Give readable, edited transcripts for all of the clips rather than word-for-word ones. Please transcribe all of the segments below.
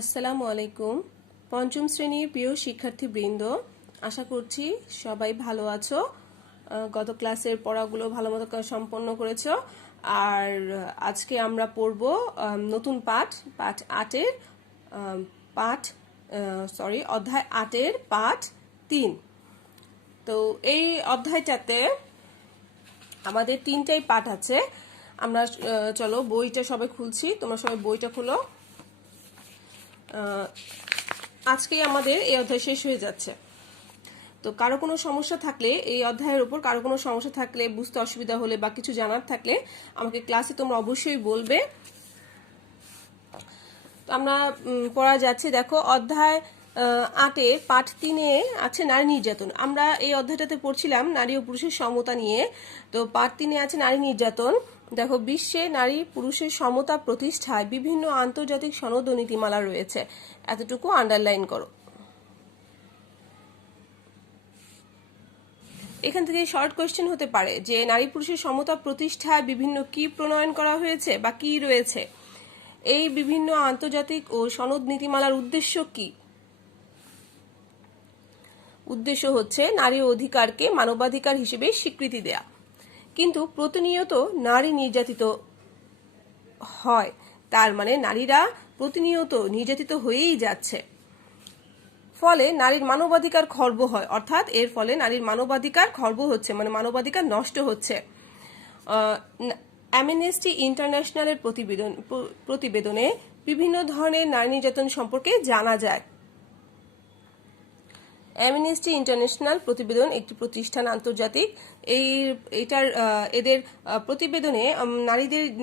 আসসালামু আলাইকুম। পঞ্চম শ্রেণীর প্রিয় শিক্ষার্থীবৃন্দ, আশা করছি সবাই ভালো আছো। গত ক্লাসের পড়াগুলো ভালো মতো সম্পন্ন করেছো। আর আজকে আমরা পড়ব নতুন পাঠ 8-এর অধ্যায় 8-এর পাঠ 3। তো এই অধ্যায়টাতে আমাদের 3টাই পাঠ আছে। আমরা চলো বইটা সবাই খুলছি, তোমরা সবাই বইটা খুলো। আজকেই আমাদের এই অধ্যায় শেষ হয়ে যাচ্ছে। তো কারো কোনো সমস্যা থাকলে, এই অধ্যায়ের উপর কারো কোনো সমস্যা থাকলে, বুঝতে অসুবিধা হলে বা কিছু জানার থাকলে আমাকে ক্লাসে তোমরা অবশ্যই বলবে। তো আমরা পড়া যাচ্ছে। দেখো, অধ্যায় 8-এ পাঠ 3-এ আছে নারী নির্যাতন। আমরা এই অধ্যায়টাতে পড়ছিলাম নারী ও পুরুষের সমতা নিয়ে। তো পাঠ 3-এ আছে নারী নির্যাতন। দেখো, বিশ্বে নারী পুরুষের সমতা প্রতিষ্ঠায় বিভিন্ন আন্তর্জাতিক সনদ ও নীতিমালা রয়েছে। এতটুকু আন্ডারলাইন করো। এখান থেকে শর্ট কোয়েশ্চেন হতে পারে যে নারী পুরুষের সমতা প্রতিষ্ঠায় বিভিন্ন কি প্রণয়ন করা হয়েছে বা কি রয়েছে। এই বিভিন্ন আন্তর্জাতিক ও সনদ নীতিমালার উদ্দেশ্য কি? উদ্দেশ্য হচ্ছে নারী অধিকারকে মানবাধিকার হিসেবে স্বীকৃতি দেয়া। কিন্তু প্রতিনিয়ত নারী নির্যাতিত হয়, তার মানে নারীরা প্রতিনিয়ত নির্যাতিত হয়েই যাচ্ছে। ফলে নারীর মানবাধিকার খর্ব হয়, অর্থাৎ এর ফলে নারীর মানবাধিকার খর্ব হচ্ছে, মানে মানবাধিকার নষ্ট হচ্ছে। অ্যামনেস্টি ইন্টারন্যাশনালের প্রতিবেদনে বিভিন্ন ধরনের নারী নির্যাতন সম্পর্কে জানা যায়। অ্যামনেস্টি ইন্টারন্যাশনাল প্রতিবেদন একটি প্রতিষ্ঠান, আন্তর্জাতিক। এদের প্রতিবেদনে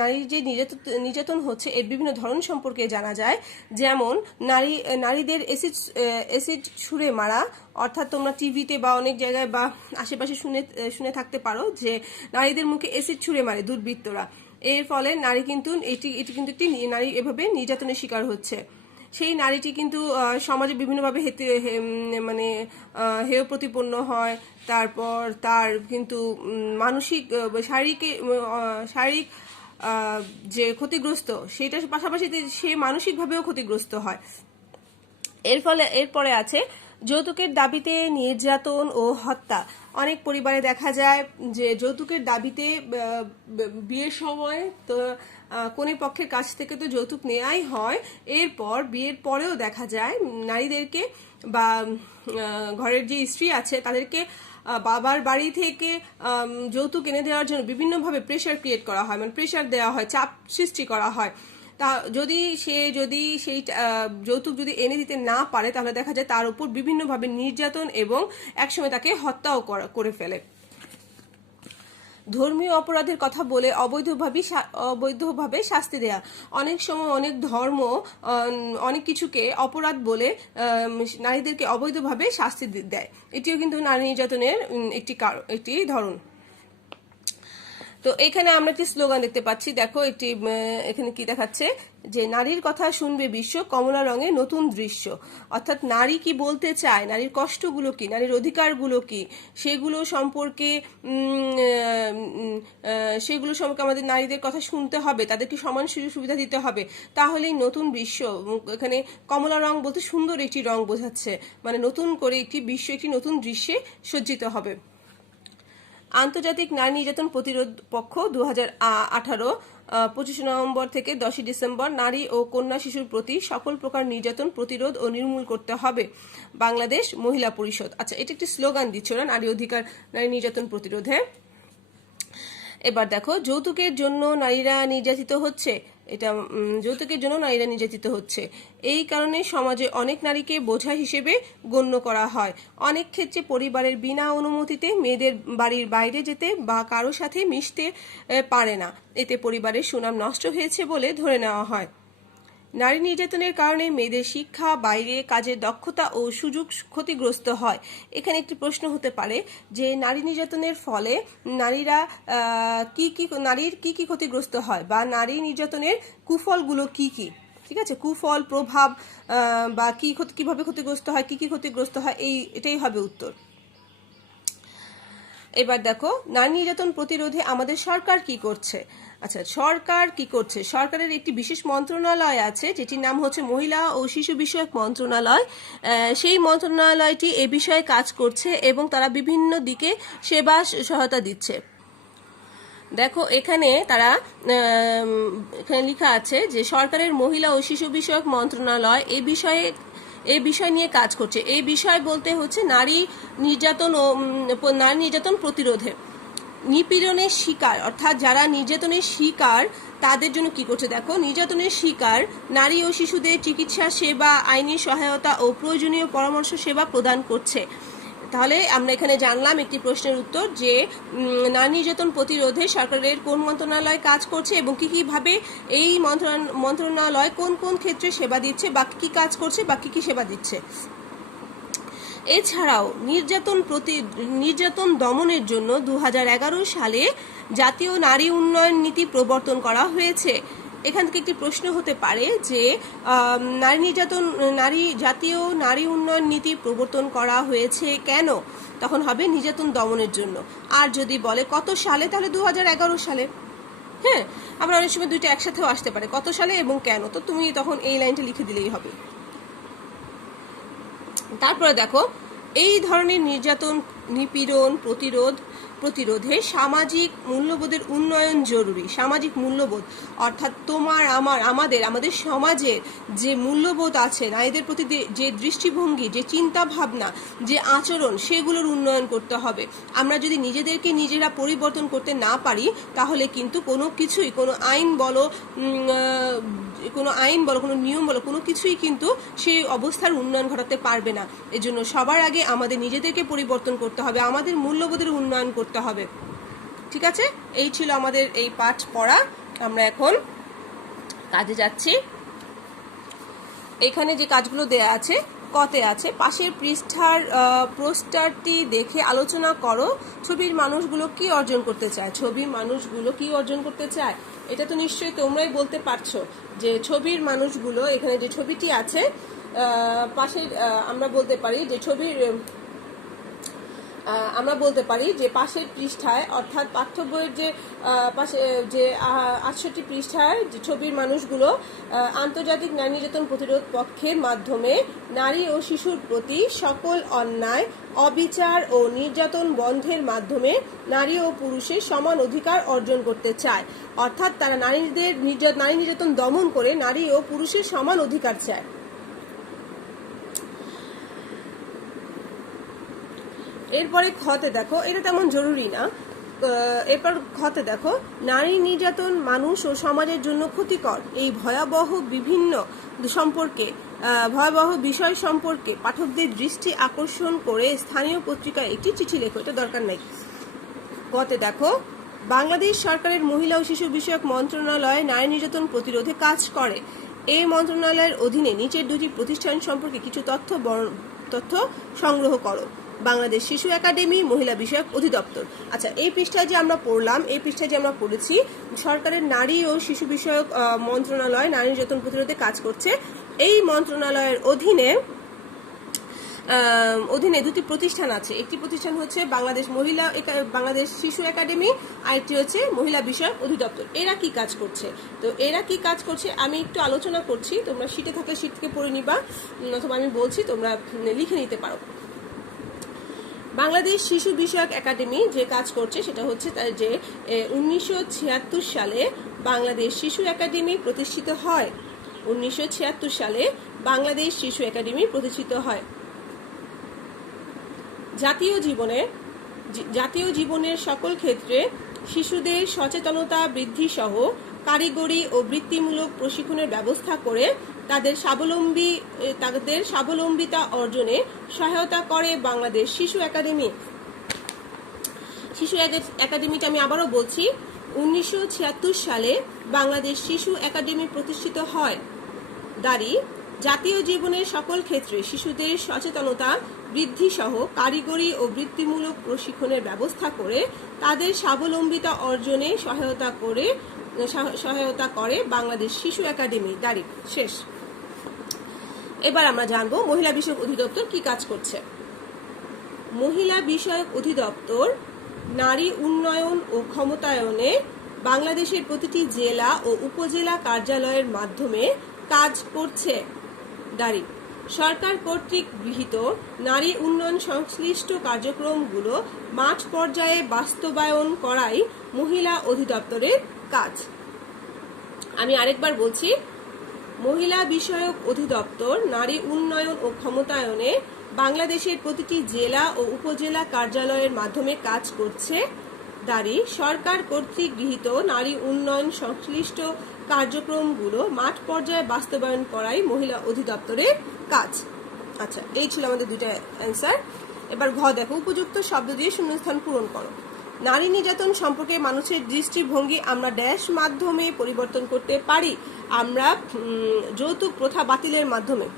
নারীর যে নির্যাতন হচ্ছে এর বিভিন্ন ধরন সম্পর্কে জানা যায়। যেমন নারীদের অ্যাসিড ছুঁড়ে মারা, অর্থাৎ তোমরা টিভিতে বা অনেক জায়গায় বা আশেপাশে শুনে থাকতে পারো যে নারীদের মুখে অ্যাসিড ছুঁড়ে মারে দুর্বৃত্তরা। এর ফলে নারী কিন্তু এটি কিন্তু একটি নারী এভাবে নির্যাতনের শিকার হচ্ছে। সেই নারীটি কিন্তু সমাজে বিভিন্নভাবে মানে হেয় প্রতিপন্ন হয়। তারপর তার কিন্তু মানসিক শারীরিক যে ক্ষতিগ্রস্ত, সেটার পাশাপাশি সে মানসিকভাবেও ক্ষতিগ্রস্ত হয়। এরপরে আছে যৌতুকের দাবিতে নির্যাতন ও হত্যা। অনেক পরিবারে দেখা যায় যে যৌতুকের দাবিতে বিয়ের সময় তো কনে পক্ষের কাছ থেকে তো যৌতুক নেওয়াই হয়। এরপর বিয়ের পরেও দেখা যায় নারীদেরকে বা ঘরের যে স্ত্রী আছে তাদেরকে বাবার বাড়ি থেকে যৌতুক এনে দেওয়ার জন্য বিভিন্নভাবে প্রেশার ক্রিয়েট করা হয়, মানে প্রেশার দেওয়া হয়, চাপ সৃষ্টি করা হয়। তা যদি সেই যৌতুক যদি এনে দিতে না পারে, তাহলে দেখা যায় তার উপর বিভিন্নভাবে নির্যাতন এবং একসময় তাকে হত্যাও করে ফেলে। ধর্মীয় অপরাধের কথা বলে অবৈধভাবে শাস্তি দেয়া। অনেক সময় অনেক ধর্ম অনেক কিছুকে অপরাধ বলে নারীদেরকে অবৈধভাবে শাস্তি দেয়। এটিও কিন্তু নারী নির্যাতনের একটি ধরন। তো এখানে আমরা একটি স্লোগান দেখতে পাচ্ছি। দেখো, এখানে কি দেখাচ্ছে যে নারীর কথা শুনবে বিশ্ব, কমলা রঙে নতুন দৃশ্য। অর্থাৎ নারী কি বলতে চায়, নারীর কষ্টগুলো কি, নারীর অধিকারগুলো কি, সেগুলো সম্পর্কে আমাদের নারীদের কথা শুনতে হবে, তাদেরকে সমান সুযোগ সুবিধা দিতে হবে। তাহলেই নতুন বিশ্ব, এখানে কমলা রং বলতে সুন্দর একটি রং বোঝাচ্ছে, মানে নতুন করে একটি বিশ্ব একটি নতুন দৃশ্যে সজ্জিত হবে। আন্তর্জাতিক নারী নির্যাতন প্রতিরোধ পক্ষ 2018 25 নভেম্বর থেকে 10 ডিসেম্বর নারী ও কন্যা শিশুর প্রতি সকল প্রকার নির্যাতন প্রতিরোধ ও নির্মূল করতে হবে। বাংলাদেশ মহিলা পরিষদ। আচ্ছা, এটা একটি স্লোগান দিচ্ছ না, নারী নির্যাতন প্রতিরোধে। এবার দেখো, যৌতুকের জন্য নারীরা নির্যাতিত হচ্ছে। এই কারণে সমাজে অনেক নারীকে বোঝা হিসেবে গণ্য করা হয়। অনেক ক্ষেত্রে পরিবারের বিনা অনুমতিতে মেয়েদের বাড়ির বাইরে যেতে বা কারো সাথে মিশতে পারে না। এতে পরিবারের সুনাম নষ্ট হয়েছে বলে ধরে নেওয়া হয়। নারী নির্যাতনের কারণে মেয়েদের শিক্ষা, বাইরে কাজের দক্ষতা ও সুযোগ ক্ষতিগ্রস্ত হয়। এখানে একটি প্রশ্ন হতে পারে যে নারী নির্যাতনের ফলে নারীর কি কি ক্ষতিগ্রস্ত হয় বা নারী নির্যাতনের কুফলগুলো কি কি। ঠিক আছে, কুফল, প্রভাব বা কিভাবে ক্ষতিগ্রস্ত হয়, কি কি ক্ষতিগ্রস্ত হয়, এটাই হবে উত্তর। এবার দেখো, নারী নির্যাতন প্রতিরোধে আমাদের সরকার কি করছে। আচ্ছা, সরকার কি করছে? সরকারের একটি বিশেষ মন্ত্রণালয় আছে যেটির নাম হচ্ছে মহিলা ও শিশু বিষয়ক মন্ত্রণালয়। সেই মন্ত্রণালয়টি এ বিষয়ে কাজ করছে এবং তারা বিভিন্ন দিকে সেবা সহায়তা দিচ্ছে। দেখো এখানে তারা এখানে লেখা আছে যে সরকারের মহিলা ও শিশু বিষয়ক মন্ত্রণালয় এই বিষয় নিয়ে কাজ করছে। এই বিষয় বলতে হচ্ছে নারী নির্যাতন প্রতিরোধে, নিপীড়নের শিকার অর্থাৎ যারা নির্যাতনের শিকার তাদের জন্য কি করছে। দেখো, নির্যাতনের শিকার নারী ও শিশুদের চিকিৎসা সেবা, আইনি সহায়তা ও প্রয়োজনীয় পরামর্শ সেবা প্রদান করছে। তাহলে আমরা এখানে জানলাম একটি প্রশ্নের উত্তর যে নারী নির্যাতন প্রতিরোধে সরকারের কোন মন্ত্রণালয় কাজ করছে এবং কি কিভাবে এই মন্ত্রণালয় কোন কোন ক্ষেত্রে সেবা দিচ্ছে বা কি কাজ করছে বা কি সেবা দিচ্ছে। এছাড়াও নির্যাতন দমনের জন্য 2011 সালে জাতীয় নারী উন্নয়ন নীতি প্রবর্তন করা হয়েছে। এখান থেকে একটি প্রশ্ন হতে পারে যে জাতীয় নারী উন্নয়ন নীতি প্রবর্তন করা হয়েছে কেন? তখন হবে নির্যাতন দমনের জন্য। আর যদি বলে কত সালে, তাহলে 2011 সালে। হ্যাঁ, আবার অনেক সময় দুইটা একসাথেও আসতে পারে, কত সালে এবং কেন। তো তুমি তখন এই লাইনটা লিখে দিলেই হবে। তারপরে দেখো, এই ধরনের নির্যাতন নিপীড়ন প্রতিরোধে সামাজিক মূল্যবোধের উন্নয়ন জরুরি। সামাজিক মূল্যবোধ অর্থাৎ তোমার আমাদের সমাজের যে মূল্যবোধ আছে, নারীদের প্রতি যে দৃষ্টিভঙ্গি, যে চিন্তা ভাবনা, যে আচরণ, সেগুলোর উন্নয়ন করতে হবে। আমরা যদি নিজেদেরকে নিজেরা পরিবর্তন করতে না পারি তাহলে কিন্তু কোনো কিছুই, কোনো আইন বলো, কোনো নিয়ম বলো, কোনো কিছুই কিন্তু সেই অবস্থার উন্নয়ন ঘটাতে পারবে না। এজন্য সবার আগে আমাদের নিজেদেরকে পরিবর্তন করতে হবে, আমাদের মূল্যবোধের উন্নয়ন করতে হবে। ঠিক আছে, এই ছিল আমাদের এই পাঠ পড়া। আমরা এখন কাজে যাচ্ছি। এখানে যে কাজগুলো দেয়া আছে, কতে আছে, পাশের পৃষ্ঠার পোস্টারটি দেখে আলোচনা করো। ছবির মানুষগুলো কি অর্জন করতে চায়? ছবির মানুষগুলো কি অর্জন করতে চায়? এটা তো নিশ্চয়ই তোমরাই বলতে পারছো যে ছবির মানুষগুলো, এখানে যে ছবিটি আছে পাশের, আমরা বলতে পারি যে পাশের পৃষ্ঠায় অর্থাৎ পাঠ্য বইয়ের যে পাশে যে 68 পৃষ্ঠায় যে ছবির মানুষগুলো আন্তর্জাতিক নারী নির্যাতন প্রতিরোধ পক্ষের মাধ্যমে নারী ও শিশুর প্রতি সকল অন্যায়, অবিচার ও নির্যাতন বন্ধের মাধ্যমে নারী ও পুরুষের সমান অধিকার অর্জন করতে চায়। অর্থাৎ তারা নারী নির্যাতন দমন করে নারী ও পুরুষের সমান অধিকার চায়। এরপরে খতে দেখো, এটা তেমন জরুরি না। এরপর খতে দেখো, নারী নির্যাতন মানুষ ও সমাজের জন্য ক্ষতিকর। এই ভয়াবহ বিষয় সম্পর্কে পাঠকদের দৃষ্টি আকর্ষণ করে স্থানীয় পত্রিকায় একটি চিঠি লেখো। এটা দরকার নাই। কতে দেখো, বাংলাদেশ সরকারের মহিলা ও শিশু বিষয়ক মন্ত্রণালয় নারী নির্যাতন প্রতিরোধে কাজ করে। এই মন্ত্রণালয়ের অধীনে নিচের দুটি প্রতিষ্ঠান সম্পর্কে কিছু তথ্য সংগ্রহ করো। বাংলাদেশ শিশু একাডেমি, মহিলা বিষয়ক অধিদপ্তর। আচ্ছা, এই পৃষ্ঠায় যে আমরা পড়েছি সরকারের নারী ও শিশু বিষয়ক মন্ত্রণালয় নারী নির্যাতন প্রতিরোধে কাজ করছে। এই মন্ত্রণালয়ের অধীনে দুটি প্রতিষ্ঠান আছে। একটি প্রতিষ্ঠান হচ্ছে বাংলাদেশ শিশু একাডেমি, আরেকটি হচ্ছে মহিলা বিষয়ক অধিদপ্তর। এরা কি কাজ করছে আমি একটু আলোচনা করছি, তোমরা শিটে থাকলে শিট থেকে পড়ে নিবা, অথবা আমি বলছি তোমরা লিখে নিতে পারো। বাংলাদেশ শিশু বিষয়ক একাডেমি যে কাজ করছে সেটা হচ্ছে যে 1976 সালে বাংলাদেশ শিশু একাডেমি প্রতিষ্ঠিত হয়। 1976 সালে বাংলাদেশ শিশু একাডেমি প্রতিষ্ঠিত হয়। জাতীয় জীবনের সকল ক্ষেত্রে শিশুদের সচেতনতা বৃদ্ধি সহ কারিগরি ও বৃত্তিমূলক প্রশিক্ষণের ব্যবস্থা করে তাদের স্বাবলম্বিতা অর্জনে সহায়তা করে বাংলাদেশ শিশু একাডেমি। শিশু একাডেমিটা আমি আবারও বলছি, 1976 সালে বাংলাদেশ শিশু একাডেমি প্রতিষ্ঠিত হয়। জাতীয় জীবনের সকল ক্ষেত্রে শিশুদের সচেতনতা বৃদ্ধি সহ কারিগরি ও বৃত্তিমূলক প্রশিক্ষণের ব্যবস্থা করে তাদের স্বাবলম্বিতা অর্জনে সহায়তা করে বাংলাদেশ শিশু একাডেমি। শেষ। এবার আমরা জানবো মহিলা বিষয়ক অধিদপ্তর কি কাজ করছে। মহিলা বিষয়ক অধিদপ্তর নারী উন্নয়ন ও ক্ষমতায়নে বাংলাদেশের প্রতিটি জেলা ও উপজেলা কার্যালয়ের মাধ্যমে কাজ করছে। দাঁড়ি সরকার কর্তৃক গৃহীত নারী উন্নয়ন সংশ্লিষ্ট কার্যক্রমগুলো মাঠ পর্যায়ে বাস্তবায়ন করাই মহিলা অধিদপ্তরের কাজ। আমি আরেকবার বলছি, মহিলা বিষয়ক অধিদপ্তর নারী উন্নয়ন ও ক্ষমতায়নে বাংলাদেশের প্রতিটি জেলা ও উপজেলা কার্যালয়ের মাধ্যমে কাজ করছে। দাঁড়ি সরকার কর্তৃক গৃহীত নারী উন্নয়ন সংশ্লিষ্ট কার্যক্রমগুলো মাঠ পর্যায়ে বাস্তবায়ন করাই মহিলা অধিদপ্তরের কাজ। আচ্ছা, এই ছিল আমাদের দুইটা অ্যান্সার। এবার ঘ দেখো, উপযুক্ত শব্দ দিয়ে শূন্যস্থান পূরণ করো। নারী নির্যাতন সম্পর্কে মানুষের দৃষ্টিভঙ্গি আমরা ড্যাশ মাধ্যমে পরিবর্তন করতে পারি। আমরা যৌতুক প্রথা বাতিলের মাধ্যমে।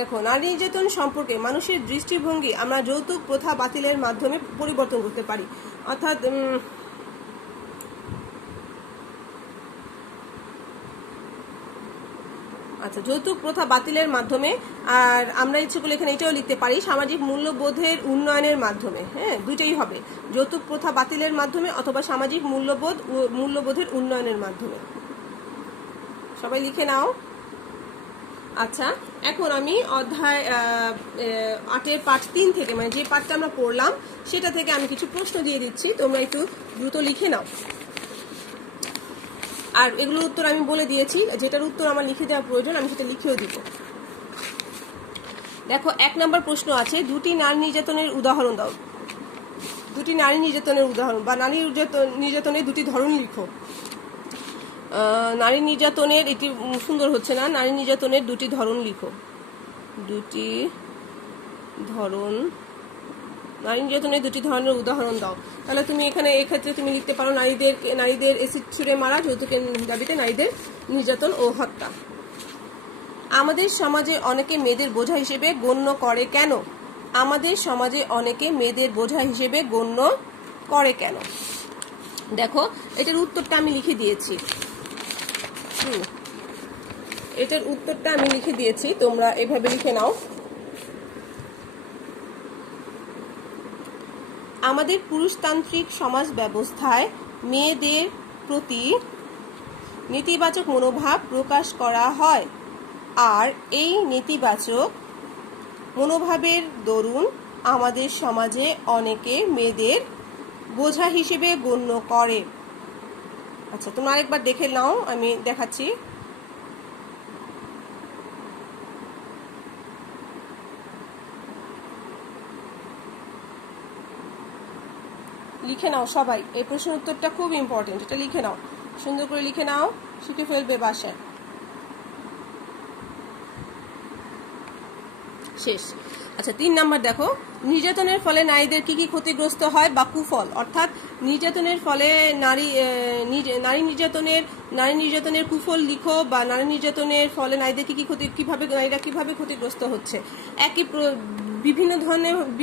দেখো, নারী নির্যাতন সম্পর্কে মানুষের দৃষ্টিভঙ্গি আমরা যৌতুক প্রথা বাতিলের মাধ্যমে পরিবর্তন করতে পারি। অর্থাৎ আচ্ছা, যৌতুক প্রথা বাতিলের মাধ্যমে। আর আমরা ইচ্ছে করলে এখানে এটাও লিখতে পারি সামাজিক মূল্যবোধের উন্নয়নের মাধ্যমে। হ্যাঁ, দুইটাই হবে, যৌতুক প্রথা বাতিলের মাধ্যমে অথবা সামাজিক মূল্যবোধের উন্নয়নের মাধ্যমে। সবাই লিখে নাও। আচ্ছা, এখন আমি অধ্যায় 8-এর পাঠ 3 থেকে, মানে যে পাঠটা আমরা পড়লাম সেটা থেকে আমি কিছু প্রশ্ন দিয়ে দিচ্ছি, তোমরা একটু দ্রুত লিখে নাও। আর এগুলোর উত্তর আমি বলে দিয়েছি, যেটার উত্তর আমার লিখে দেওয়া প্রয়োজন আমি সেটা লিখেও দিব। দেখো, 1 নম্বর প্রশ্ন আছে, দুটি নারী নির্যাতনের উদাহরণ দাও। দুটি নারী নির্যাতনের উদাহরণ বা নারী নির্যাতনের দুটি ধরন লিখো। নারী নির্যাতনের, এটি সুন্দর হচ্ছে না, নারী নির্যাতনের দুটি ধরন লিখো। দুটি ধরন, নারী নির্যাতনের দুটি ধরনের উদাহরণ দাও। তাহলে তুমি এখানে এক্ষেত্রে তুমি লিখতে পারো নারীদের এসিড ছুঁড়ে মারা, যৌতুকের দাবিতে নারীদের নির্যাতন ও হত্যা। আমাদের সমাজে অনেকে মেয়েদের বোঝা হিসেবে গণ্য করে কেন? আমাদের সমাজে অনেকে মেয়েদের বোঝা হিসেবে গণ্য করে কেন? দেখো, এটার উত্তরটা আমি লিখে দিয়েছি। এটার উত্তরটা আমি লিখে দিয়েছি, তোমরা এভাবে লিখে নাও। আমাদের পুরুষতান্ত্রিক সমাজ ব্যবস্থায় মেয়েদের প্রতি নেতিবাচক মনোভাব প্রকাশ করা হয়, আর এই নেতিবাচক মনোভাবের দরুন আমাদের সমাজে অনেকে মেয়েদের বোঝা হিসেবে গণ্য করে। আচ্ছা, তোমরা আরেকবার দেখে নাও, আমি দেখাচ্ছি। লিখে নাও সবাই, এই প্রশ্ন উত্তরটা খুব ইম্পর্টেন্ট, এটা লিখে নাও, সুন্দর করে লিখে নাও, শিখে ফেলবে বাসায়। শেষ। আচ্ছা, 3 নাম্বার দেখো, নির্যাতনের ফলে নারীদের কি কি ক্ষতিগ্রস্ত হয় বা কুফল। অর্থাৎ নির্যাতনের ফলে নারী নির্যাতনের কুফল লিখো, বা নারী নির্যাতনের ফলে নারীদের নারীরা কিভাবে ক্ষতিগ্রস্ত হচ্ছে। একই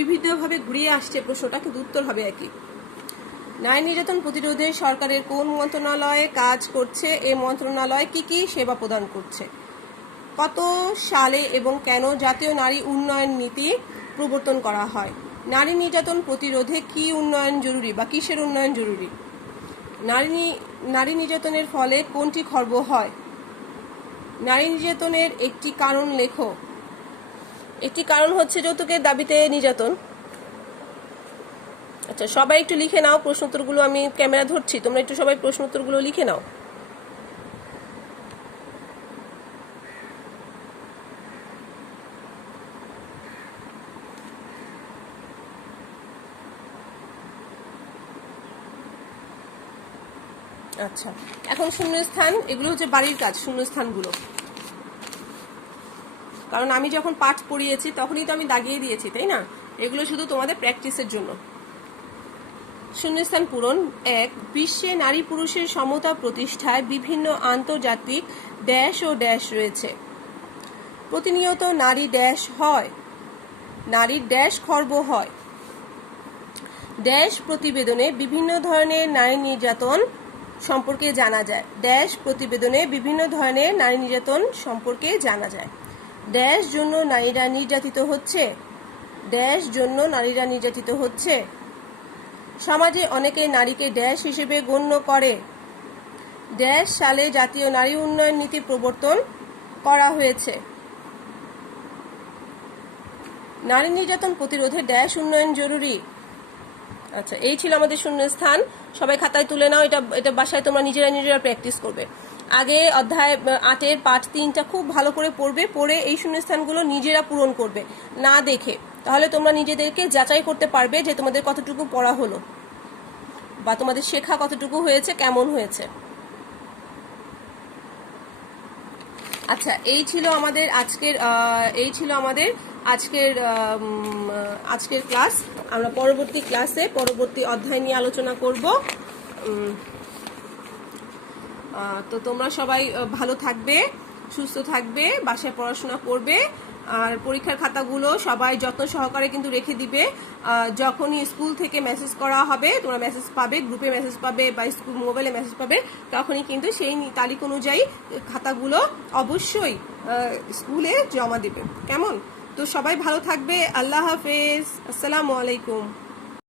বিভিন্নভাবে ঘুরিয়ে আসছে প্রশ্নটা, কিন্তু উত্তর হবে একই। নারী নির্যাতন প্রতিরোধে সরকারের কোন মন্ত্রণালয়ে কাজ করছে? এই মন্ত্রণালয় কি কি সেবা প্রদান করছে? কত সালে এবং কেন জাতীয় নারী উন্নয়ন নীতি প্রবর্তন করা হয়? নারী নির্যাতন প্রতিরোধে কি উন্নয়ন জরুরি বা কিসের উন্নয়ন জরুরি? নারী নির্যাতনের ফলে কোনটি খর্ব হয়? নারী নির্যাতনের একটি কারণ লেখো। একটি কারণ হচ্ছে যৌতুকের দাবিতে নির্যাতন। আচ্ছা, সবাই একটু লিখে নাও প্রশ্নোত্তরগুলো, আমি ক্যামেরা ধরছি, তোমরা একটু সবাই প্রশ্নোত্তরগুলো লিখে নাও। আচ্ছা, এখন শূন্যস্থান, এগুলো হচ্ছে বাড়ির কাজ, শূন্যস্থানগুলো। কারণ আমি যখন পাঠ পড়িয়েছি তখনই তো আমি দাগিয়ে দিয়েছি, তাই না? এগুলো শুধু তোমাদের প্র্যাকটিসের জন্য। শূন্যস্থান পূরণ। 1, বিশ্বে নারী পুরুষের সমতা প্রতিষ্ঠায় বিভিন্ন আন্তর্জাতিক ড্যাশ ও ড্যাশ রয়েছে। প্রতিনিয়ত নারী ড্যাশ হয়, নারীর ড্যাশ খর্ব হয়। ড্যাশ প্রতিবেদনে বিভিন্ন ধরনের নারী নির্যাতন সম্পর্কে জানা যায়। ড্যাশ প্রতিবেদনে বিভিন্ন ধরনের নারী নির্যাতন সম্পর্কে জানা যায়। ড্যাশ জন্য নারীরা নির্যাতিত হচ্ছে। ড্যাশ জন্য নারীরা নির্যাতিত হচ্ছে। সমাজে অনেকে নারীকে ড্যাশ হিসেবে গণ্য করে। ড্যাশ সালে জাতীয় নারী উন্নয়ন নীতি প্রবর্তন করা হয়েছে। নারী নির্যাতন প্রতিরোধে ড্যাশ উন্নয়ন জরুরি। আচ্ছা, এই ছিল আমাদের শূন্যস্থান। সবাই খাতায় তুলে নাও, এটা বাসায় তোমরা নিজেরা প্র্যাকটিস করবে। আগে অধ্যায় 8-এর পাঠ 3টা খুব ভালো করে পড়বে, পড়ে এই শূন্যস্থানগুলো নিজেরা পূরণ করবে না দেখে। তাহলে তোমরা নিজেদেরকে যাচাই করতে পারবে যে তোমাদের কতটুকু পড়া হলো বা তোমাদের শেখা কতটুকু হয়েছে, কেমন হয়েছে। আচ্ছা, এই ছিল আমাদের আজকের ক্লাস। আমরা পরবর্তী ক্লাসে পরবর্তী অধ্যায় নিয়ে আলোচনা করব। তো তোমরা সবাই ভালো থাকবে, সুস্থ থাকবে, বাসায় পড়াশোনা করবে। আর পরীক্ষার খাতাগুলো সবাই যত্ন সহকারে কিন্তু রেখে দিবে। যখনই স্কুল থেকে মেসেজ করা হবে, তোমরা মেসেজ পাবে, গ্রুপে মেসেজ পাবে বা স্কুল মোবাইলে মেসেজ পাবে, তখনই কিন্তু সেই তারিখ অনুযায়ী খাতাগুলো অবশ্যই স্কুলে জমা দিবে। কেমন? তো সবাই ভালো থাকবে। আল্লাহ হাফেজ। আসসালামু আলাইকুম।